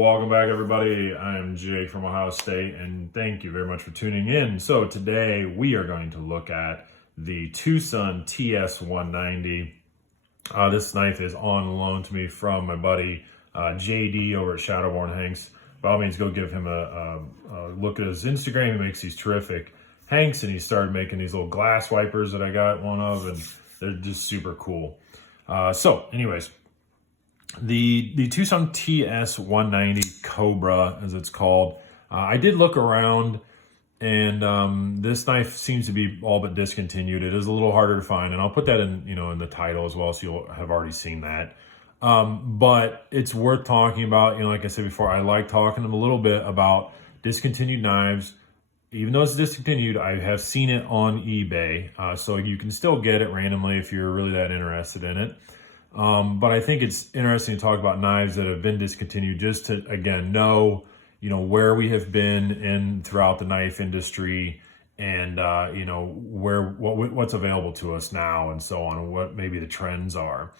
Welcome back, everybody. I'm Jake from Ohio State, and thank you very much for tuning in. So today we are going to look at the TwoSun TS190. This knife is on loan to me from my buddy JD over at Shadowborn Hanks. By all means, go give him a look at his Instagram. He makes these terrific hanks, and he started making these little glass wipers that I got one of, and they're just super cool. So anyways, the TwoSun TS190 Cobra, as it's called. I did look around, and this knife seems to be all but discontinued. It is a little harder to find, and I'll put that in, in the title as well, so you'll have already seen that. But it's worth talking about. Like I said before, I like talking a little bit about discontinued knives. Even though it's discontinued, I have seen it on eBay, so you can still get it randomly if you're really that interested in it. But I think it's interesting to talk about knives that have been discontinued, just to, again, know, where we have been in throughout the knife industry, and, what's available to us now, and so on, and what maybe the trends are.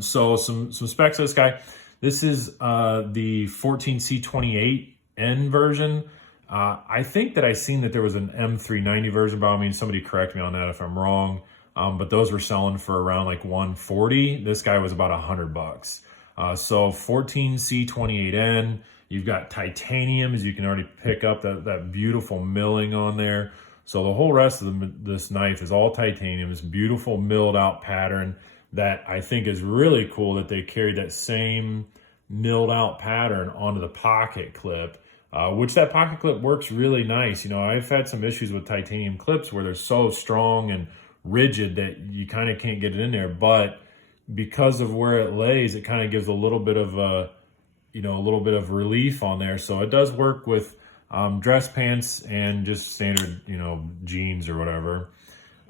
So some specs of this guy. This is the 14C28N version. I think that I seen that there was an M390 version, by all means, somebody correct me on that if I'm wrong. But those were selling for around like $140. This guy was about $100. So 14C28N, you've got titanium, as you can already pick up that beautiful milling on there. So the whole rest of this knife is all titanium, this beautiful milled out pattern that I think is really cool, that they carried that same milled out pattern onto the pocket clip, which that pocket clip works really nice. I've had some issues with titanium clips where they're so strong and rigid that you kind of can't get it in there, but because of where it lays, it kind of gives a little bit of relief on there. So it does work with dress pants and just standard jeans or whatever.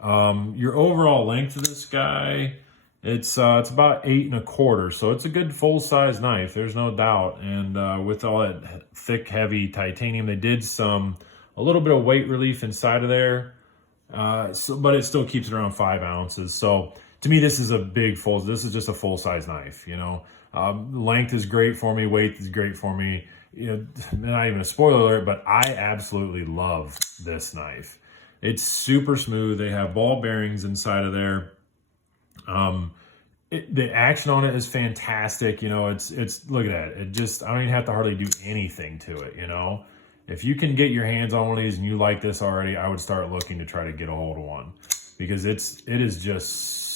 Your overall length of this guy, it's about 8 1/4, so it's a good full-size knife, there's no doubt. And with all that thick, heavy titanium, they did a little bit of weight relief inside of there. But it still keeps it around 5 ounces. So to me, this is this is just a full-size knife. Length is great for me. Weight is great for me. Not even a spoiler alert, but I absolutely love this knife. It's super smooth. They have ball bearings inside of there. The action on it is fantastic. It's look at that. I don't even have to hardly do anything to it. If you can get your hands on one of these and you like this already, I would start looking to try to get a hold of one, because it is just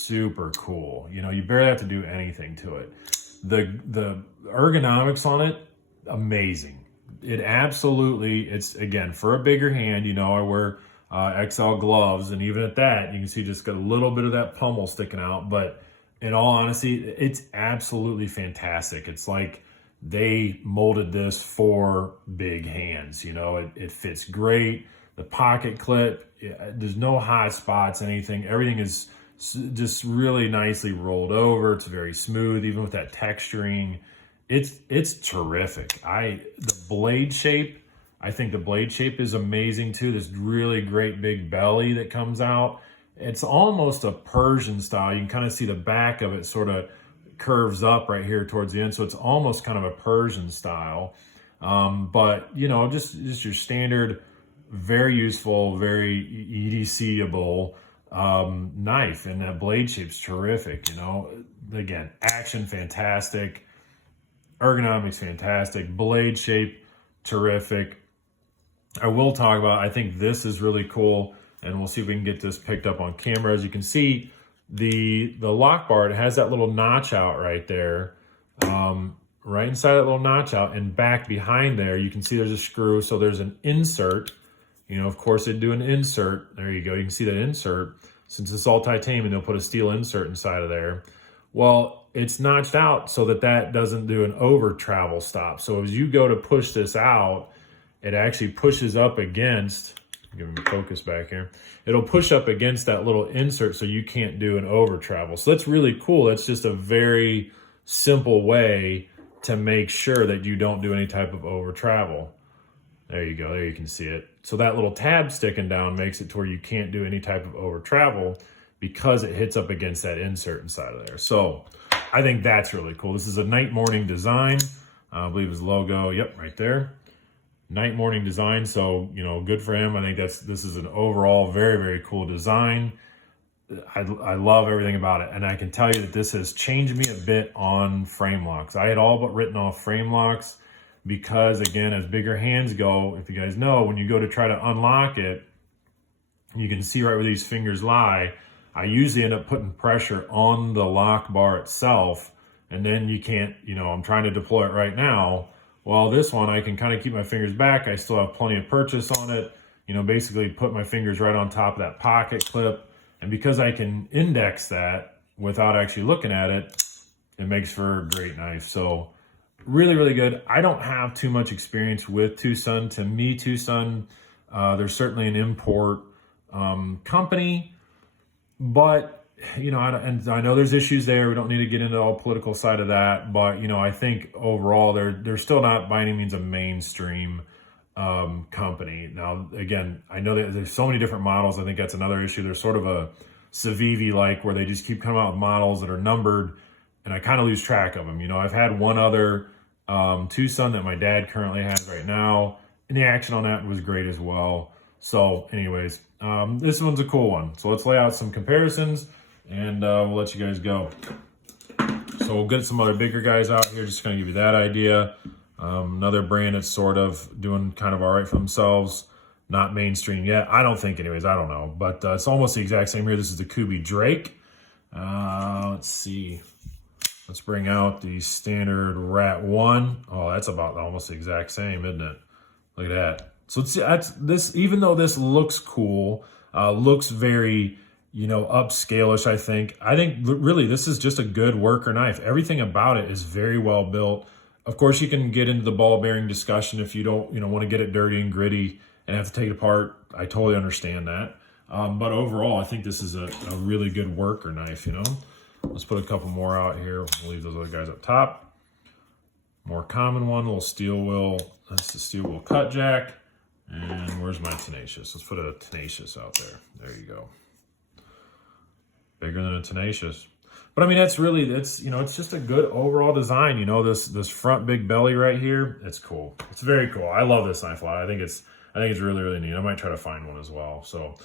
super cool. You barely have to do anything to it. The ergonomics on it, amazing. It's again, for a bigger hand, I wear XL gloves, and even at that, you can see just got a little bit of that pummel sticking out. But in all honesty, it's absolutely fantastic. It's like they molded this for big hands. It fits great. The pocket clip, there's no hot spots, anything. Everything is just really nicely rolled over. It's very smooth, even with that texturing. It's terrific. The blade shape, I think the blade shape is amazing too. This really great big belly that comes out. It's almost a Persian style. You can kind of see the back of it sort of curves up right here towards the end, so it's almost kind of a Persian style. But just your standard, very useful, very EDC-able knife, and that blade shape's terrific. Again, action fantastic, ergonomics fantastic, blade shape terrific. I will talk about, I think this is really cool, and we'll see if we can get this picked up on camera. As you can see, the lock bar, it has that little notch out right there, right inside that little notch out, and back behind there you can see there's a screw. So there's an insert. Of course they do an insert. There you go, you can see that insert. Since it's all titanium, they'll put a steel insert inside of there. Well, it's notched out so that doesn't do an over travel stop. So as you go to push this out, it actually pushes up against, give me focus back here. It'll push up against that little insert, so you can't do an over travel. So that's really cool. That's just a very simple way to make sure that you don't do any type of over travel. There you go. There you can see it. So that little tab sticking down makes it to where you can't do any type of over travel, because it hits up against that insert inside of there. So I think that's really cool. This is a night morning design. I believe his logo, yep, right there. Night morning design, so, you know, good for him. I think this is an overall very, very cool design. I love everything about it. And I can tell you that this has changed me a bit on frame locks. I had all but written off frame locks because, again, as bigger hands go, if you guys know, when you go to try to unlock it, you can see right where these fingers lie. I usually end up putting pressure on the lock bar itself, and then you can't, you know, I'm trying to deploy it right now. Well, this one, I can kind of keep my fingers back. I still have plenty of purchase on it. You know, basically put my fingers right on top of that pocket clip. And because I can index that without actually looking at it, it makes for a great knife. So really, really good. I don't have too much experience with TwoSun. To me, TwoSun, there's certainly an import company, but, you know, and I know there's issues there. We don't need to get into the all political side of that, but, you know, I think overall they're still not by any means a mainstream company. Now, again, I know that there's so many different models. I think that's another issue. There's sort of a Civivi like where they just keep coming out with models that are numbered, and I kind of lose track of them. You know, I've had one other TwoSun that my dad currently has right now, and the action on that was great as well. So anyways, this one's a cool one. So let's lay out some comparisons, and we'll let you guys go. So we'll get some other bigger guys out here, just kind of give you that idea. Another brand that's sort of doing kind of all right for themselves. Not mainstream yet. I don't think anyways. I don't know. But it's almost the exact same here. This is the Cobra Drake. Let's see. Let's bring out the standard Rat 1. Oh, that's about almost the exact same, isn't it? Look at that. So that's this, even though this looks cool, looks very, you know, upscale-ish, I think really this is just a good worker knife. Everything about it is very well built. Of course, you can get into the ball bearing discussion if you don't, you know, want to get it dirty and gritty and have to take it apart. I totally understand that. But overall, I think this is a really good worker knife, you know. Let's put a couple more out here. We'll leave those other guys up top. More common one, little steel wheel. That's the steel wheel cut jack. And where's my tenacious? Let's put a tenacious out there. There you go. Bigger than a tenacious. But I mean, you know, it's just a good overall design. You know, this front big belly right here, it's cool. It's very cool. I love this knife a lot. I think it's really, really neat. I might try to find one as well. So,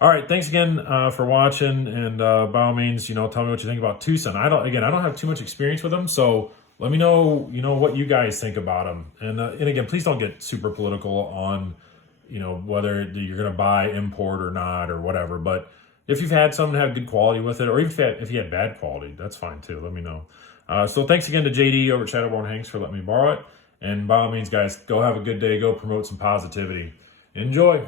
all right, thanks again for watching. And by all means, you know, tell me what you think about TwoSun. I don't have too much experience with them, so let me know, you know, what you guys think about them. And again, please don't get super political on, you know, whether you're going to buy import or not or whatever. But if you've had some that have good quality with it, or even if you had bad quality, that's fine too. Let me know. So thanks again to JD over at Shadowborn Hanks for letting me borrow it. And by all means, guys, go have a good day. Go promote some positivity. Enjoy.